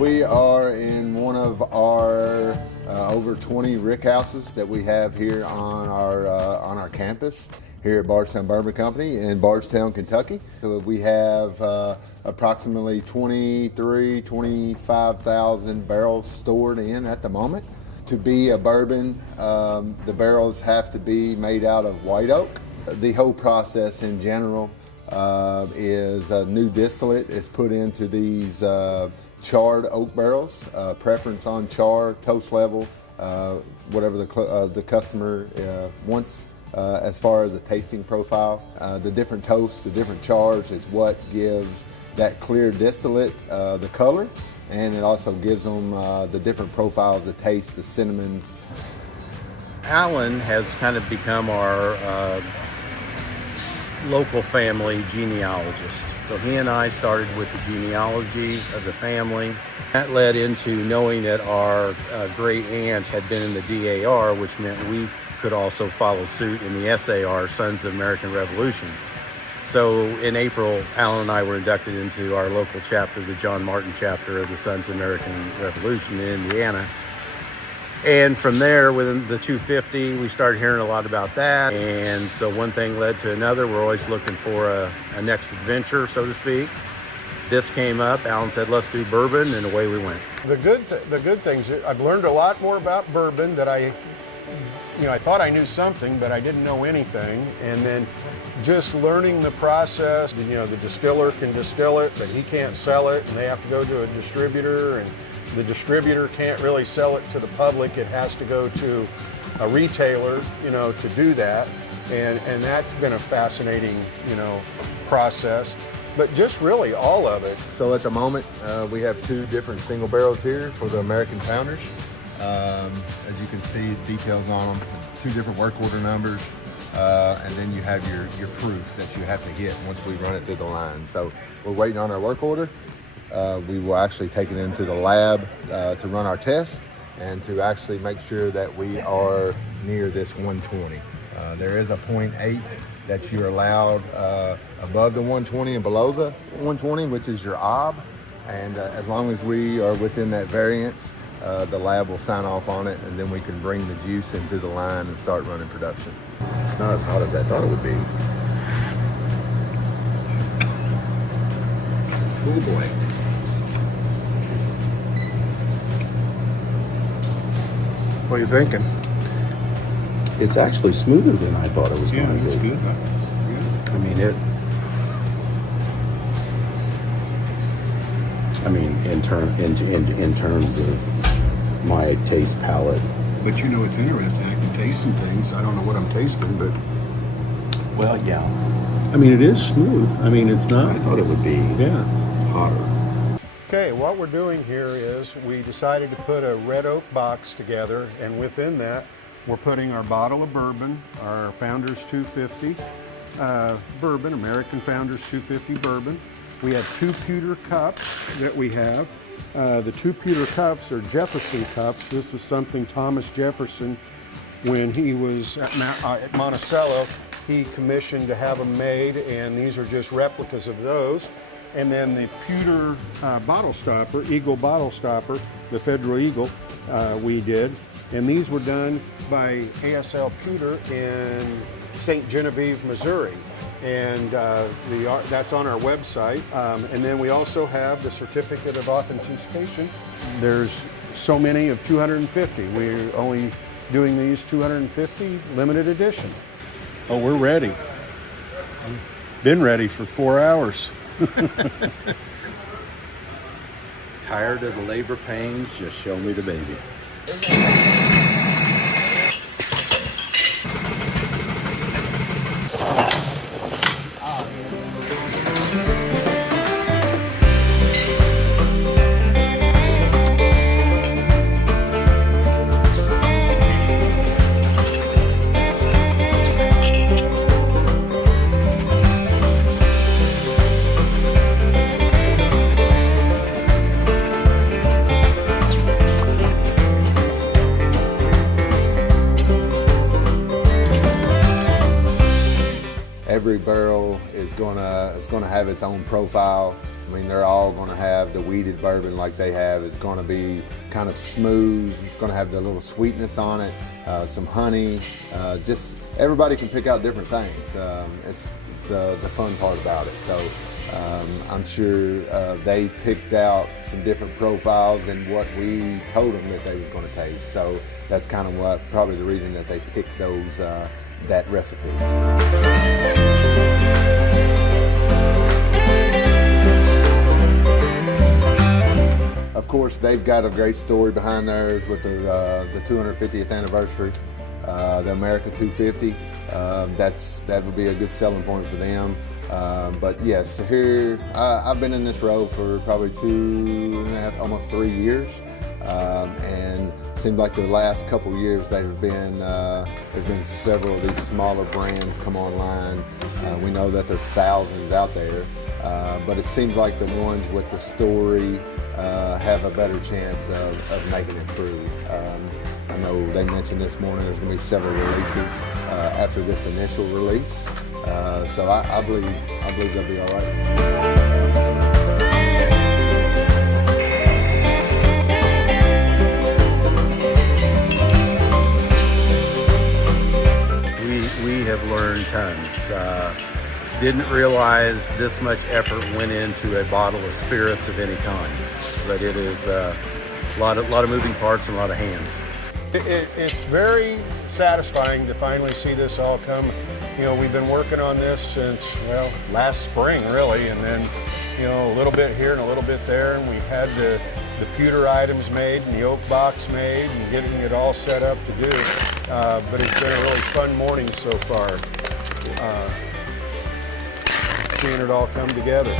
We are in one of our over 20 rick houses that we have here on our campus here at Bardstown Bourbon Company in Bardstown, Kentucky. So we have approximately 25,000 barrels stored in at the moment. To be a bourbon, the barrels have to be made out of white oak. The whole process in general is a new distillate is put into these charred oak barrels, preference on char, toast level, whatever the customer wants as far as a tasting profile. The different toasts, the different chars is what gives that clear distillate the color, and it also gives them the different profiles, the taste, the cinnamons. Alan has kind of become our local family genealogist. So he and I started with the genealogy of the family. That led into knowing that our great aunt had been in the DAR, which meant we could also follow suit in the SAR, Sons of American Revolution. So in April, Alan and I were inducted into our local chapter, the John Martin chapter of the Sons of American Revolution in Indiana. And from there, within the 250, we started hearing a lot about that. And so one thing led to another. We're always looking for a next adventure, so to speak. This came up. Alan said, let's do bourbon, and away we went. The good things, I've learned a lot more about bourbon that I thought I knew something, but I didn't know anything. And then just learning the process, the distiller can distill it, but he can't sell it, and they have to go to a distributor, and the distributor can't really sell it to the public. It has to go to a retailer, to do that. And that's been a fascinating, process. But just really all of it. So at the moment, we have two different single barrels here for the American Founders. As you can see, details on them, two different work order numbers, and then you have your proof that you have to hit once we run it through the line. So we're waiting on our work order. We will actually take it into the lab to run our tests and to actually make sure that we are near this 120. There is a 0.8 that you're allowed above the 120 and below the 120, which is your OB. And as long as we are within that variance, the lab will sign off on it, and then we can bring the juice into the line and start running production. It's not as hot as I thought it would be. Oh boy. What are you thinking? It's actually smoother than I thought it was going to be. It's good. Yeah. In terms of my taste palette. But it's interesting. I can taste some things. I don't know what I'm tasting, but Well, yeah. it is smooth. It's not. I thought it would be hotter. Okay, what we're doing here is we decided to put a red oak box together, and within that we're putting our bottle of bourbon, our Founders 250 bourbon, American Founders 250 bourbon. We have two pewter cups that we have. The two pewter cups are Jefferson cups. This was something Thomas Jefferson, when he was at Monticello, he commissioned to have them made, and these are just replicas of those. And then the pewter bottle stopper, Eagle bottle stopper, the Federal Eagle, we did. And these were done by ASL Pewter in St. Genevieve, Missouri. And that's on our website. And then we also have the certificate of authentication. There's so many of 250. We're only doing these 250 limited edition. Oh, we're ready. Been ready for 4 hours. Tired of the labor pains, just show me the baby. Every barrel is gonna have its own profile. I mean, they're all going to have the weeded bourbon like they have. It's going to be kind of smooth. It's going to have the little sweetness on it, some honey. Just everybody can pick out different things. It's the fun part about it. So I'm sure they picked out some different profiles than what we told them that they was going to taste. So that's kind of probably the reason that they picked those that recipe. Of course, they've got a great story behind theirs with the 250th anniversary, the America 250. That would be a good selling point for them. But yes, here I've been in this row for probably 2.5, almost 3 years, and it seems like the last couple years there's been several of these smaller brands come online. We know that there's thousands out there, but it seems like the ones with the story have a better chance of making it through. I know they mentioned this morning there's going to be several releases after this initial release, so I believe they'll be all right. We have learned tons. Didn't realize this much effort went into a bottle of spirits of any kind, but it is a lot of moving parts and a lot of hands. It's very satisfying to finally see this all come. You know, we've been working on this since, well, last spring really, and then, you know, a little bit here and a little bit there, and we had the pewter items made and the oak box made and getting it all set up to do. But it's been a really fun morning so far, seeing it all come together.